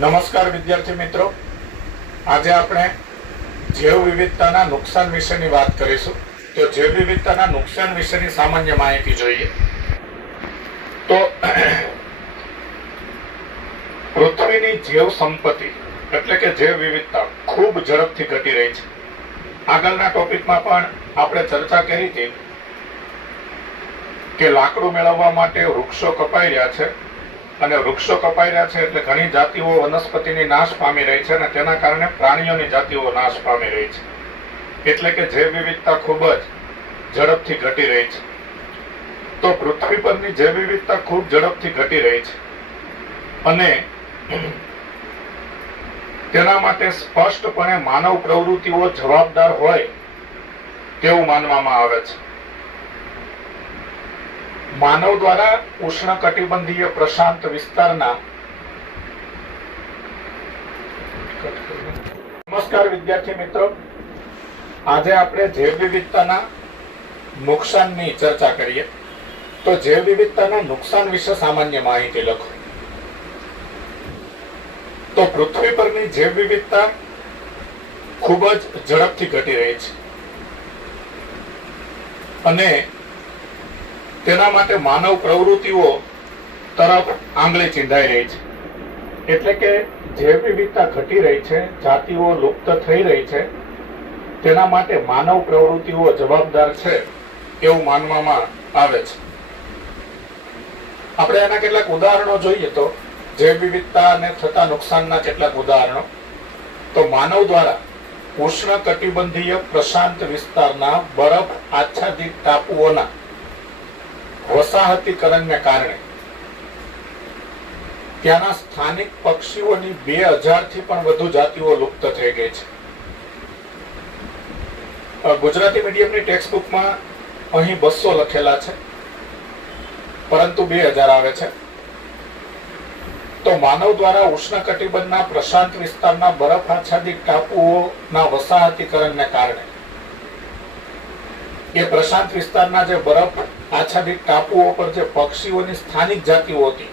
નમસ્કાર વિદ્યાર્થી મિત્રો, આજે આપણે જૈવ વિવિધતાના નુકસાન વિશેની વાત કરીશું. તો જૈવ વિવિધતાના નુકસાન વિશેની સામાન્ય માહિતી જોઈએ તો પૃથ્વીની જૈવ સંપત્તિ એટલે કે જૈવ વિવિધતા ખૂબ ઝડપથી ઘટી રહી છે. આગળના ટોપિકમાં પણ આપણે ચર્ચા કરી હતી કે લાકડું મેળવવા માટે વૃક્ષો કપાઈ રહ્યા છે અને વૃક્ષો કપાઈ રહ્યા છે એટલે ઘણી જાતિઓ વનસ્પતિની નાશ પામી રહી છે અને તેના કારણે પ્રાણીઓની જાતિઓ નાશ પામી રહી છે. એટલે કે જૈવ વિવિધતા ખૂબ જ ઝડપથી ઘટી રહી છે. તો પૃથ્વી પરની જૈવ વિવિધતા ખૂબ ઝડપથી ઘટી રહી છે અને તેના માટે સ્પષ્ટપણે માનવ પ્રવૃત્તિઓ જવાબદાર હોય તેવું માનવામાં આવે છે. માનવ દ્વારા ઉષ્ણકટિબંધીય પ્રશાંત વિસ્તારના નમસ્કાર વિદ્યાર્થી મિત્રો, આજે આપણે જૈવ વિવિધતાના નુકસાનની ચર્ચા કરીએ. તો જૈવ વિવિધતાના નુકસાન વિશે સામાન્ય માહિતી લખો. તો પૃથ્વી પરની જૈવ વિવિધતા ખૂબ જ ઝડપથી ઘટી રહી છે અને તેના માટે માનવ પ્રવૃત્તિઓ તરફ આંગળી ચીંધાઈ રહી છે. એટલે કે જૈવ વિવિધતા ઘટી રહી છે, જાતિઓ લુપ્ત થઈ રહી છે, તેના માટે માનવ પ્રવૃત્તિઓ જવાબદાર છે એવું માનવામાં આવે છે. આપણે એના કેટલાક ઉદાહરણો જોઈએ તો જૈવ વિવિધતાને થતા નુકસાનના કેટલાક ઉદાહરણો. તો માનવ દ્વારા ઉષ્ણકટિબંધીય પ્રશાંત વિસ્તારના બરફ આચ્છાદિત ટાપુઓના વસાહતીકરણને કારણે ત્યાંના સ્થાનિક પક્ષીઓની 2000 થી પણ વધુ જાતિઓ લુપ્ત થઈ ગઈ છે. ગુજરાતી મીડિયમની ટેક્સ્ટ બુકમાં અહીં 200 લખેલા છે પરંતુ 2000 આવે છે. તો માનવ દ્વારા ઉષ્ણકટિબંધના પ્રશાંત વિસ્તારના બરફ આચ્છાદિત ટાપુઓના વસાહતીકરણને કારણે એ પ્રશાંત વિસ્તારના જે બરફ આચ્છાદિત ટાપુઓ પર જે પક્ષીઓની સ્થાનિક જાતિઓ હતી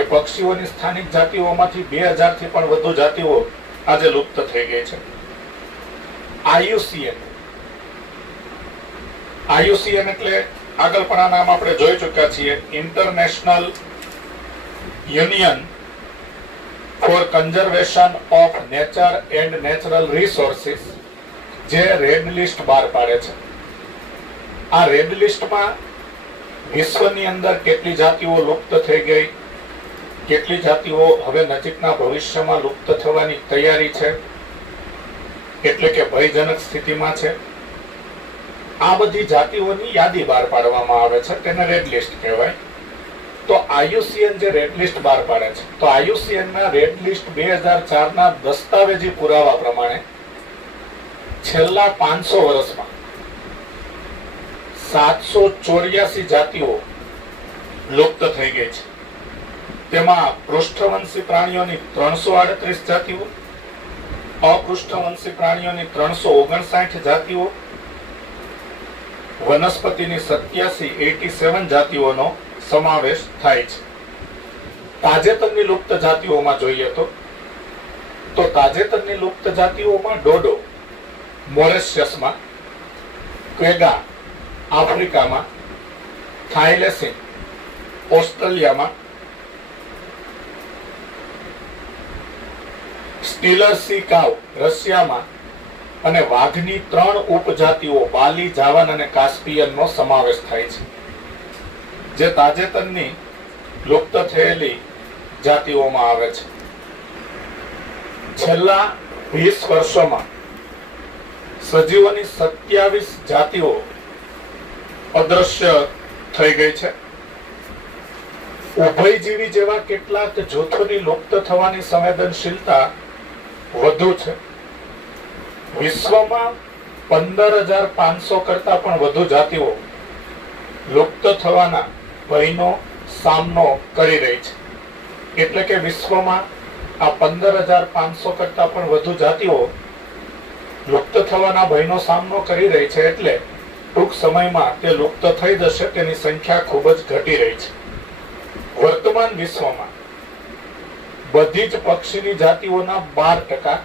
એ પક્ષીઓની સ્થાનિક જાતિઓમાંથી 2000 થી પણ વધુ જાતિઓ આજે લુપ્ત થઈ ગઈ છે. IUCN એટલે આગળ પણ આ નામ આપણે જોઈ ચૂક્યા છીએ, international union for conservation of nature and natural resources, જે રેડ લિસ્ટ બહાર પાડે છે. આ રેડ લિસ્ટમાં વિશ્વની અંદર કેટલી જાતિઓ લુપ્ત થઈ ગઈ, કેટલી જાતિઓ હવે નજીકના ભવિષ્યમાં લુપ્ત થવાની તૈયારી છે એટલે કે ભયજનક સ્થિતિમાં છે, આ બધી જાતિઓની યાદી બહાર પાડવામાં આવે છે. તેને રેડ લિસ્ટ કહેવાય. તો IUCN જે રેડ લિસ્ટ બહાર પાડે છે, તો IUCN ના રેડ લિસ્ટ 2004 ના દસ્તાવેજી પુરાવા પ્રમાણે છેલ્લા 500 વર્ષમાં 784 જાતિઓ લુપ્ત થઈ ગઈ છે. તેમાં પૃષ્ઠવંશી પ્રાણીઓની 338 જાતિઓ, અપૃષ્ઠવંશી પ્રાણીઓની 359 જાતિઓ, વનસ્પતિની 87 જાતિઓનો સમાવેશ થાય છે. તાજેતરની લુપ્ત જાતિઓમાં જોઈએ તો તાજેતરની લુપ્ત જાતિઓમાં ડોડો મોરેશિયસમાં, ક્વેગા આફ્રિકામાં, થાઇલેસિન ઓસ્ટ્રેલિયામાં, સ્ટીલર સી કાવ રશિયામાં અને વાઘની 3 ઉપજાતિઓ બાલી, જાવન અને કાસ્પિયનનો સમાવેશ થાય છે, જે તાજેતરની લુપ્ત થયેલી જાતિઓમાં આવે છે. છેલ્લા 20 વર્ષોમાં સજીવોની 27 જાતિઓ અદ્રશ્ય થઈ ગઈ છે. ઉભયજીવી જેવા કેટલાક જૂથોની લુપ્ત થવાની સંવેદનશીલતા વધુ છે. વિશ્વમાં 15,500 કરતા પણ વધુ જાતિઓ લુપ્ત થવાના ભયનો સામનો કરી રહી છે. એટલે કે વિશ્વમાં આ 15,500 કરતા પણ વધુ જાતિઓ લુપ્ત થવાના ભયનો સામનો કરી રહી છે. એટલે ટૂંક સમયમાં તે લુપ્ત થઈ જશે તેની સંખ્યા ખૂબ જ ઘટી રહી છે. વર્તમાન વિશ્વમાં બધી જ પક્ષીની જાતિઓના 12%,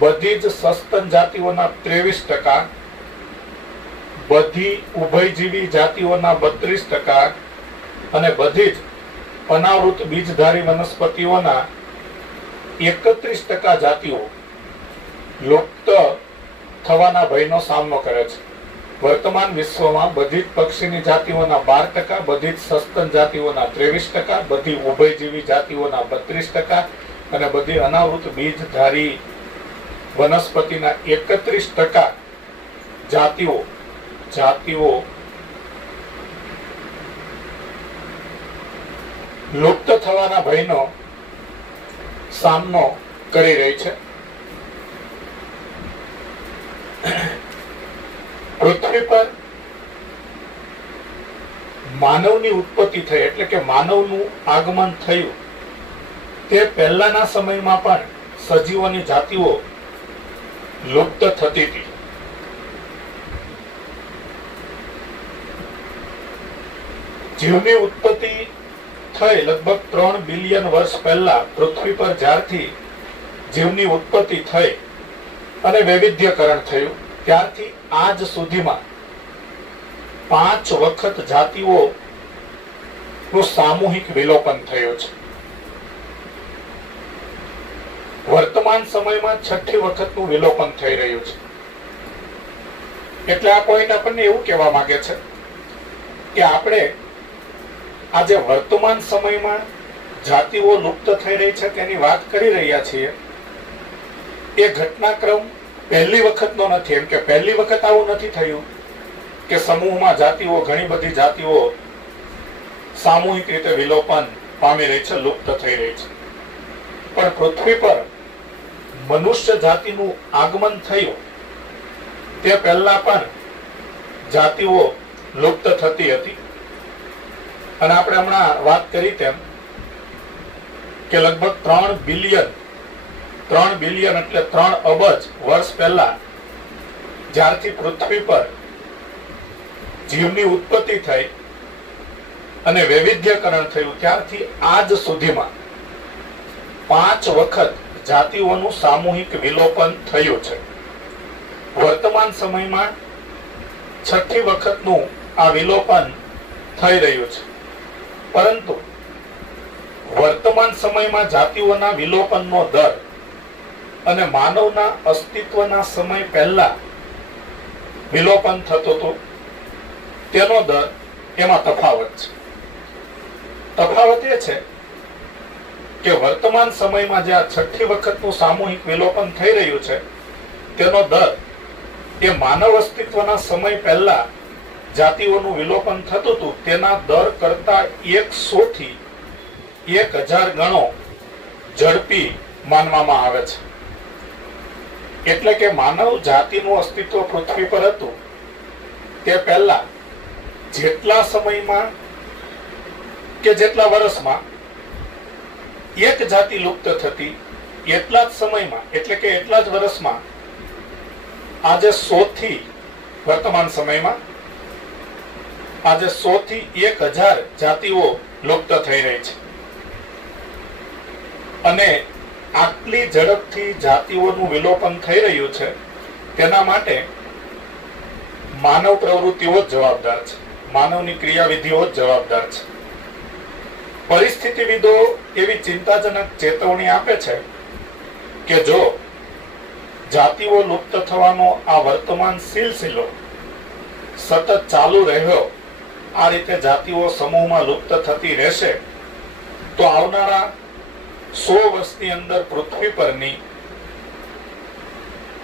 બધી જ સસ્તન જાતિઓના 23%, બધી ઉભયજીવી જાતિઓના 32% અને બધી જ અનાવૃત બીજધારી વનસ્પતિઓના 31% જાતિઓ લુપ્ત થવાના ભયનો સામનો કરે છે. વર્તમાન વિશ્વમાં બધી જ પક્ષીની જાતિઓના 12%, બધી જ સસ્તન જાતિઓના 23%, બધી ઉભયજીવી જાતિઓના 32% અને બધી અનાવૃત બીજધારી વનસ્પતિના 31% જાતિઓ લુપ્ત થવાના ભયનો સામનો કરી રહી છે. પૃથ્વી પર માનવની ઉત્પત્તિ થઈ એટલે કે માનવનું આગમન થયું તે પહેલાના સમયમાં પણ સજીવોની જાતિઓ લુપ્ત થતી હતી. જીવની ઉત્પત્તિ થઈ લગભગ 3 બિલિયન વર્ષ પહેલા પૃથ્વી પર જ્યારથી જીવની ઉત્પત્તિ થઈ અને વૈવિધ્યકરણ થયું ત્યારથી આજ સુધીમાં 5 વખત જાતિઓનું સામૂહિક વિલોપન થયું છે. વર્તમાન સમયમાં 6ઠી વખતનું વિલોપન થઈ રહ્યું છે. એટલે આ પોઈન્ટ આપણને એવું કહેવા માંગે છે કે આપણે આજે વર્તમાન સમયમાં જાતિઓ લુપ્ત થઈ રહી છે તેની વાત કરી રહ્યા છીએ. એ ઘટનાક્રમ પહેલી વખતનો નથી. એમ કે પહેલી વખત આવું નથી થયું કે સમૂહમાં જાતિઓ, ઘણી બધી જાતિઓ સામૂહિક રીતે વિલોપન પામી રહી છે, લુપ્ત થઈ રહી છે. પણ પૃથ્વી પર મનુષ્ય જાતિનું આગમન થયું તે પહેલા પણ જાતિઓ લુપ્ત થતી હતી. અને આપણે હમણાં વાત કરી તેમ કે લગભગ 3 બિલિયન એટલે 3 અબજ વર્ષ પહેલા જ્યારથી પૃથ્વી પર જીવની ઉત્પત્તિ થઈ અને વૈવિધ્યકરણ થયું ત્યારથી આજ સુધીમાં 5 વખત જાતિઓનું સામૂહિક વિલોપન થયું છે. વર્તમાન સમયમાં 6ઠી વખતનું આ વિલોપન થઈ રહ્યું છે. પરંતુ વર્તમાન સમયમાં જાતિઓના વિલોપનનો દર અને માનવના અસ્તિત્વના સમય પહેલા વિલોપન થતો હતો તેનો દર એમાં તફાવત છે. તફાવત એ છે કે વર્તમાન સમયમાં જે આ 6ઠી વખતનું સામૂહિક વિલોપન થઈ રહ્યું છે તેનો દર એ માનવ અસ્તિત્વના સમય પહેલા જાતિઓનું વિલોપન થતું હતું તેના દર કરતા 100 થી 1000 ગણો ઝડપી માનવામાં આવે છે. એટલે કે માનવ જાતિનું અસ્તિત્વ પૃથ્વી પર હતું તે પહેલા જેટલા સમયમાં કે જેટલા વર્ષમાં એક જાતિ લુપ્ત થતી એટલા જ સમયમાં એટલે કે એટલા જ વર્ષમાં આજે 100 થી વર્તમાન સમયમાં આજે 100 થી 1000 જાતિઓ લુપ્ત થઈ રહી છે. અને આટલી ઝડપથી જાતિઓનું વિલોપન થઈ રહ્યું છે તેના માટે માનવ પ્રવૃત્તિઓ જ જવાબદાર છે. માનવની ક્રિયાવિધિઓ જ જવાબદાર છે. પરિસ્થિતિવિદો એવી ચિંતાજનક ચેતવણી આપે છે કે જો જાતિઓ લુપ્ત થવાનો આ વર્તમાન સિલસિલો સતત ચાલુ રહ્યો, આ રીતે જાતિઓ સમૂહમાં લુપ્ત થતી રહેશે તો આવનારા 100 વર્ષની અંદર પૃથ્વી પરની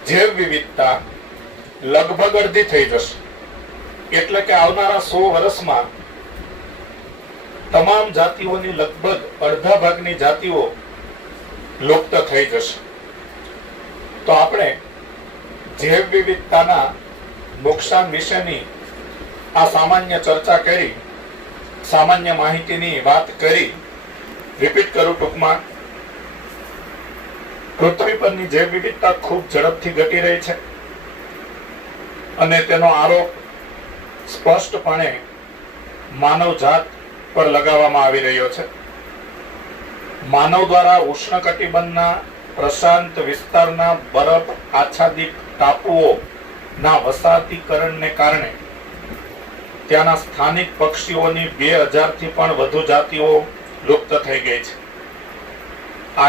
જૈવ વિવિધતા લગભગ અડધી થઈ જશે. એટલે કે આવનારા 100 વર્ષમાં તમામ જાતિઓની લગભગ અડધા ભાગની જાતિઓ લુપ્ત થઈ જશે. તો આપણે જૈવ વિવિધતાના નુકસાન વિશેની આ સામાન્ય ચર્ચા કરી, સામાન્ય માહિતીની વાત કરી. રિપીટ કરું ટૂંકમાં, પૃથ્વી પરની જૈવ વિવિધતા ખૂબ ઝડપથી ઘટી રહી છે અને તેનો આરોપ સ્પષ્ટપણે માનવ જાત પર લગાવવામાં આવી રહ્યો છે. માનવ દ્વારા ઉષ્ણકટિબંધના પ્રશાંત વિસ્તારના બરફ આચ્છાદિત ટાપુઓના વસાહતીકરણને કારણે ત્યાંના સ્થાનિક પક્ષીઓની 2000 થી પણ વધુ જાતિઓ લુપ્ત થઈ ગઈ છે.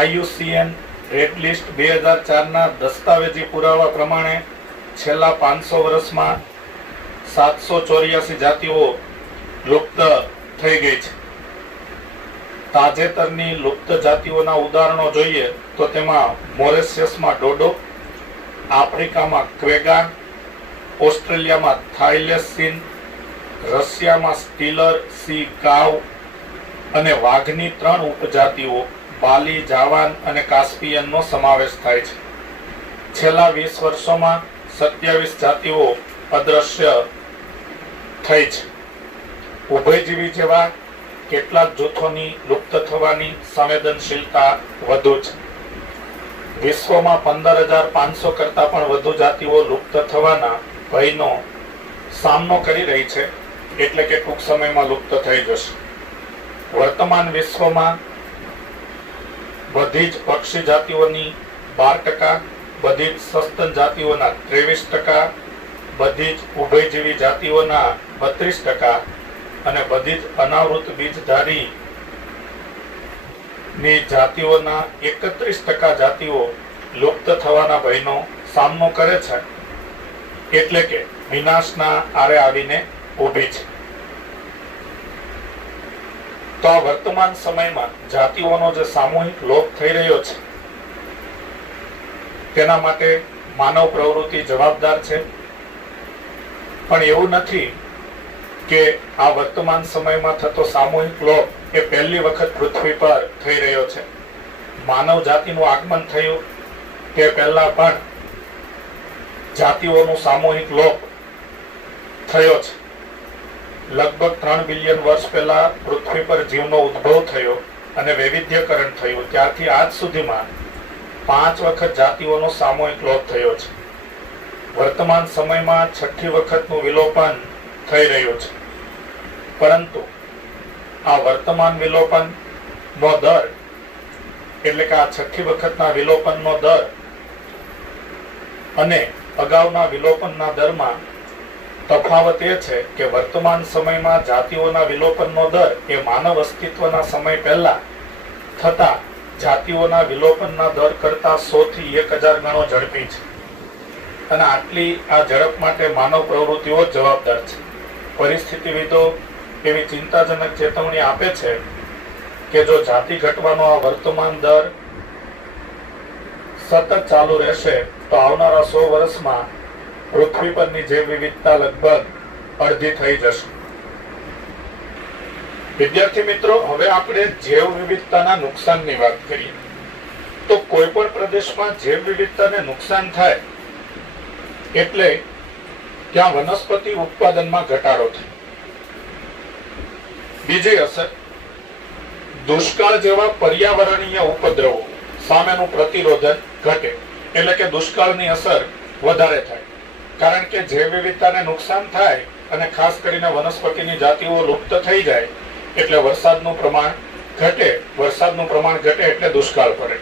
IUCN રેડ લિસ્ટ 2004 ના દસ્તાવેજી પુરાવા પ્રમાણે છેલ્લા 500 વર્ષમાં 784 જાતિઓ લુપ્ત થઈ ગઈ છે. તાજેતરની લુપ્ત જાતિઓના ઉદાહરણો જોઈએ તો તેમાં મોરેશિયસમાં ડોડો, આફ્રિકામાં ક્વેગા, ઓસ્ટ્રેલિયામાં થાઇલેસીન, રશિયામાં સ્ટીલર સી કાવ અને વાઘની 3 ઉપજાતિઓ બાલી, જાવાન અને કાસ્પિયનનો સમાવેશ થાય છે. છેલ્લા 20 વર્ષોમાં 27 જાતિઓ અદ્રશ્ય થઈ છે. ઉભયજીવી જેવા કેટલાક જૂથોની લુપ્ત થવાની સંવેદનશીલતા વધુ છે. વિશ્વમાં 15,500 કરતા પણ વધુ જાતિઓ લુપ્ત થવાના ભયનો સામનો કરી રહી છે, એટલે કે ટૂંક સમયમાં લુપ્ત થઈ જશે. વર્તમાન વિશ્વમાં બધી જ પક્ષી જાતિઓની 12%, બધી જ સસ્તન જાતિઓના 23%, બધી જ ઉભયજીવી જાતિઓના 32% અને બધી જ અનાવૃત બીજધારી ની જાતિઓના 31% જાતિઓ લુપ્ત થવાના ભયનો સામનો કરે છે, એટલે કે વિનાશના આરે આવીને ઊભી છે. તો આ વર્તમાન સમયમાં જાતિઓનો જે સામૂહિક લોપ થઈ રહ્યો છે તેના માટે માનવ પ્રવૃત્તિ જવાબદાર છે. પણ એવું નથી કે આ વર્તમાન સમયમાં થતો સામૂહિક લોપ એ પહેલી વખત પૃથ્વી પર થઈ રહ્યો છે. માનવ જાતિનું આગમન થયું તે પહેલા પણ જાતિઓનું સામૂહિક લોપ થયો છે. લગભગ 3 બિલિયન વર્ષ પહેલા પૃથ્વી પર જીવનો ઉદ્ભવ થયો અને વૈવિધ્યકરણ થયું. ત્યારથી આજ સુધીમાં 5 વખત જાતિઓનો સામૂહિક લોપ થયો છે. વર્તમાન સમયમાં 6ઠી વખતનું વિલોપન થઈ રહ્યું છે. પરંતુ આ વર્તમાન વિલોપનનો દર, એટલે કે આ 6ઠી વખતના વિલોપનનો દર અને અગાઉના વિલોપનના દરમાં તફાવત એ છે કે વર્તમાન સમયમાં જાતિઓના વિલોપનનો દર એ માનવ અસ્તિત્વના સમય પહેલા થતા જાતિઓના વિલોપનના દર કરતા 100 થી 1000 ગણો ઝડપી છે. અને આટલી આ ઝડપ માટે માનવ પ્રવૃત્તિઓ જવાબદાર છે. પરિસ્થિતિવિદો એવી ચિંતાજનક ચેતવણી આપે છે કે જો જાતિ ઘટવાનો આ વર્તમાન દર સતત ચાલુ રહેશે તો આવનારા 100 વર્ષમાં પૃથ્વી પરની જૈવ વિવિધતા લગભગ અડધી થઈ જશે. વિદ્યાર્થી મિત્રો, હવે આપણે જૈવ વિવિધતાના નુકસાનની વાત કરીએ. તો કોઈ પણ પ્રદેશમાં જૈવ વિવિધતાને નુકસાન થાય એટલે ત્યાં વનસ્પતિ ઉત્પાદનમાં ઘટાડો થાય. બીજી અસર, દુષ્કાળ જેવા પર્યાવરણીય ઉપદ્રવો સામેનું પ્રતિરોધન ઘટે, એટલે કે દુષ્કાળની અસર વધારે થાય. કારણ કે જૈવ વિવિધતાને નુકસાન થાય અને ખાસ કરીને વનસ્પતિની જાતિઓ લુપ્ત થઈ જાય એટલે વરસાદનું પ્રમાણ ઘટે. વરસાદનું પ્રમાણ ઘટે એટલે દુષ્કાળ પડે.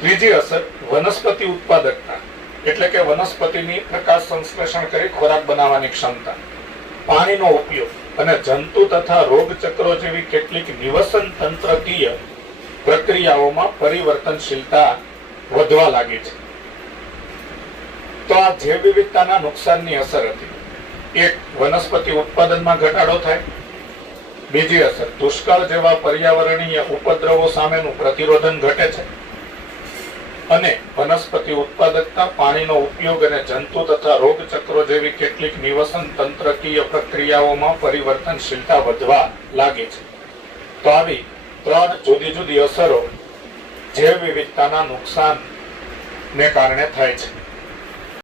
ત્રીજી અસર, વનસ્પતિ ઉત્પાદકતા, એટલે કે વનસ્પતિની પ્રકાશ સંશ્લેષણ કરી ખોરાક બનાવવાની ક્ષમતા, પાણીનો ઉપયોગ અને જંતુ તથા રોગચક્રો જેવી કેટલીક નિવસન તંત્રકીય પ્રક્રિયાઓમાં પરિવર્તનશીલતા વધવા લાગી છે. તો આ જૈવ વિવિધતાના નુકસાનની અસર હતી. એક, વનસ્પતિ ઉત્પાદનમાં ઘટાડો થાય. બીજી અસર, દુષ્કાળ જેવા પર્યાવરણીય ઉપદ્રવો સામેનું પ્રતિરોધન ઘટે છે. અને વનસ્પતિ ઉત્પાદકતા, પાણીનો ઉપયોગ અને જંતુ તથા રોગચક્રો જેવી કેટલીક નિવસન તંત્રકીય પ્રક્રિયાઓમાં પરિવર્તનશીલતા વધવા લાગી છે. તો આવી 3 જુદી જુદી અસરો જૈવ વિવિધતાના નુકસાનને કારણે થાય છે.